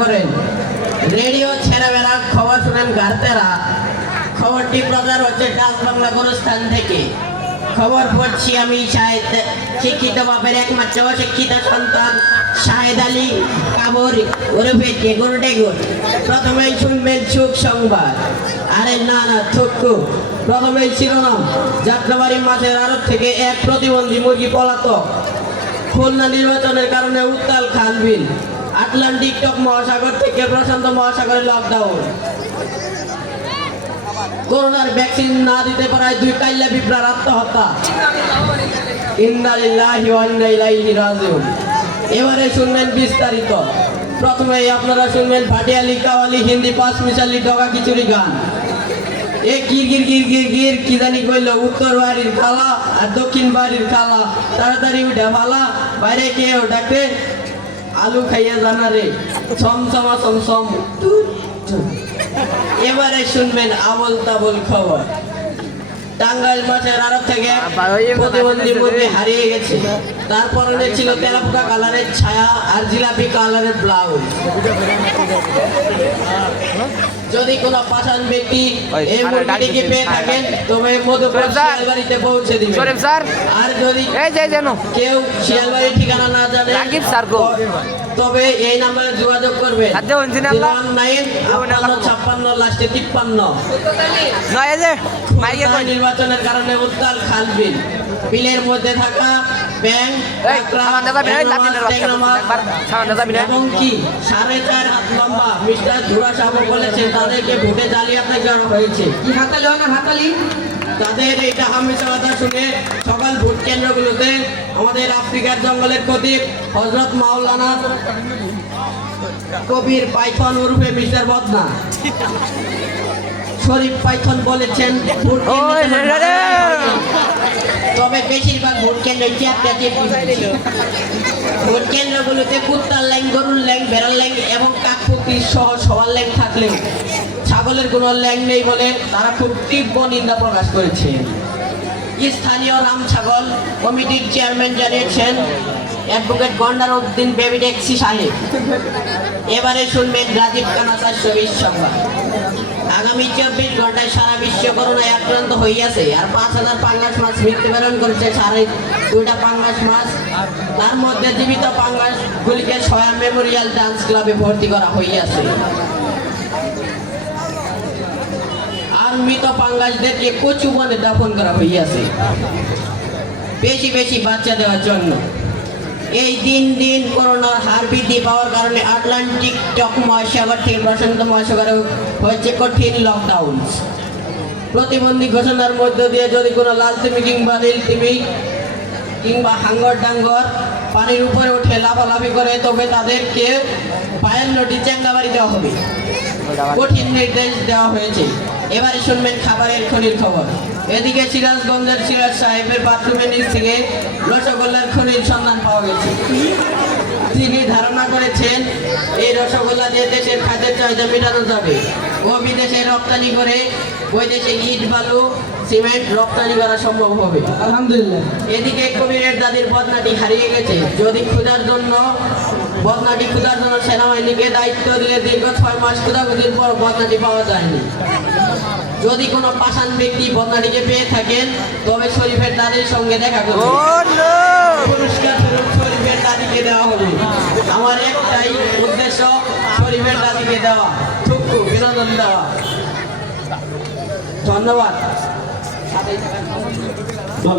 করেন। রেডিও ছেলেবেলা খবর শুনেন গার্তেরা। খবরটি প্রচার হচ্ছে ডাচ বাংলা গোরস্থান থেকে। খবর পড়ছি আমি শিক্ষিত বাপের একমাত্র শিক্ষিত সন্তান শাহেদ আলী কাবর ওরফে টেগুর টেগুর। প্রথমেই শুনবেন সুখ সংবাদ। আরে না থুকু। প্রথমেই শিরোনাম, যাত্রাবাড়ি মাছের আড়ত থেকে এক প্রতিবন্ধী মুরগি পলাতক। খুলনা নির্বাচনের কারণে উত্তাল খালবিল। আটলান্টিক মহাসাগর থেকে প্রশান্ত মহাসাগরে লকডাউন। করোনার ভ্যাকসিন না দিতে পারায় 2 কাইল্লা বিপ্রার আত্মহত্যা। ইন্না লিল্লাহি ওয়া ইন্না ইলাইহি রাজিউন। এবারে শুনবেন বিস্তারিত। প্রথমেই আপনারা শুনবেন ভাটিয়ালি কাওয়ালি হিন্দি 5 মিশালি ডগা খিচুড়ি গান। এ গির গির গির গির গির কি জানি কইল, উত্তর বাড়ির খালা আর দক্ষিণ বাড়ির খালা, তাড়াতাড়ি উঠে ভালা, বাইরে কেউ ডাকে আলু খাইয়া জানা রে, সমসমা সমসম। এবারে শুনবেন আবল তাবল খবর। টাঙ্গাইল মাছের আড়ত থেকে প্রতিবন্ধী মুরগি হারিয়ে গেছে। তার পরনে ছিল তেলাপোকা কালারের ছায়া আর জিলাপি কালারের ব্লাউজ। যদি কোনো পাষাণ ব্যক্তি এই মুরগিটিকে পেয়ে থাকেন তবে মধুপুর শিয়ালবাড়িতে পৌঁছে দিবেন। আর যদি কেউ শিয়ালবাড়ির ঠিকানা না জানে তবে এই নাম্বারে যোগাযোগ করবে 0956 লাস্টে 53। নির্বাচনের কারণে উত্তাল খালবিল। বিলের মধ্যে থাকা ব্যাংক এবং কি 4.5 হাত লম্বা মিস্টার ধুরা সাহেব বলেছেন তাদেরকে ভোটে জালিয়াতি করা হয়েছে। তাদের এটা হামেশা কথা শুনে সকাল ভোট কেন্দ্রগুলোতে আমাদের আফ্রিকার জঙ্গলের খতিব হযরত মাওলানা কবির পাইথন উর্ফে মিস্টার বদনা শরীফ পাইথন বলেছেন তবে বেশিরভাগ ভোট কেন্দ্র ভোট কেন্দ্রগুলোতে কুত্তার ল্যাং, গরুর ল্যাং, বেড়ার ল্যাং এবং কাকপক্ষী সহ সবার ল্যাং থাকলেও ছাগলের কোনো ল্যাং নেই বলে তারা খুব তীব্র নিন্দা প্রকাশ করেছে। স্থানীয় রাম ছাগল কমিটির চেয়ারম্যান জানিয়েছেন অ্যাডভোকেট গন্ডার উদ্দিন বেবি ট্যাক্সি সাহেব। এবারে শুনবেন রাজীব খানা 420 সংবাদ। আগামী 24 ঘন্টায় সারা বিশ্ব করোনায় আক্রান্ত হইয়াছে আর 5000 পাঙ্গাস মাছ মৃত্যুবরণ করেছে 2.5 পাঙ্গাস মাছ। তার মধ্যে জীবিত পাঙ্গাস গুলিকে সয়া মেমোরিয়াল ডান্স ক্লাবে ভর্তি করা হইয়াছে। আর মৃত পাঙ্গাসদেরকে কচু বনে দাফন করা হইয়াছে বেশি বেশি বাচ্চা দেওয়ার জন্য। এই দিন করোনার হার বৃদ্ধি পাওয়ার কারণে আটলান্টিক মহাসাগর থেকে প্রশান্ত মহাসাগরে হয়েছে কঠিন লকডাউন। প্রতিবন্ধী ঘোষণার মধ্য দিয়ে যদি কোনো লাল তিমি কিংবা নীল তিমি কিংবা হাঙ্গর ডাঙ্গর পানির উপরে উঠে লাফালাফি করে তবে তাদেরকে 52টি চ্যাংগাবাড়ি দেওয়া হবে। কঠিন নির্দেশ দেওয়া হয়েছে। এবারে শুনবেন খাবারের খনির খবর। এদিকে সিরাজগঞ্জের সিরাজ সাহেবের বাথরুমের নিচ থেকে রসগোল্লার খনির সন্ধান পাওয়া গেছে। তিনি ধারণা করেছেন এই রসগোল্লা দিয়ে দেশের খাদ্যের চাহিদা মেটানো যাবে ও বিদেশে রপ্তানি করে ওই দেশে ইট বালু সিমেন্ট রপ্তানি করা সম্ভব হবে আলহামদুলিল্লাহ। এদিকে কবিরের দাদির বদনাটি হারিয়ে গেছে। যদি ক্ষুধার জন্য সেনাবাহিনীকে দায়িত্ব দিলে দীর্ঘ 6 মাস খোঁজাখুঁজির পর বদনাটি পাওয়া যায়নি। যদি কোনো পাষাণ ব্যক্তি বদনাটিকে পেয়ে থাকেন তবে শরীফের দাদির সঙ্গে দেখা করুন। পুরস্কার শরীফের দাদিকে দেওয়া হবে। আমার একটাই উদ্দেশ্য, শরীফের দাদিকে দেওয়া, টুকু বিনোদন দেওয়া। ধন্যবাদ।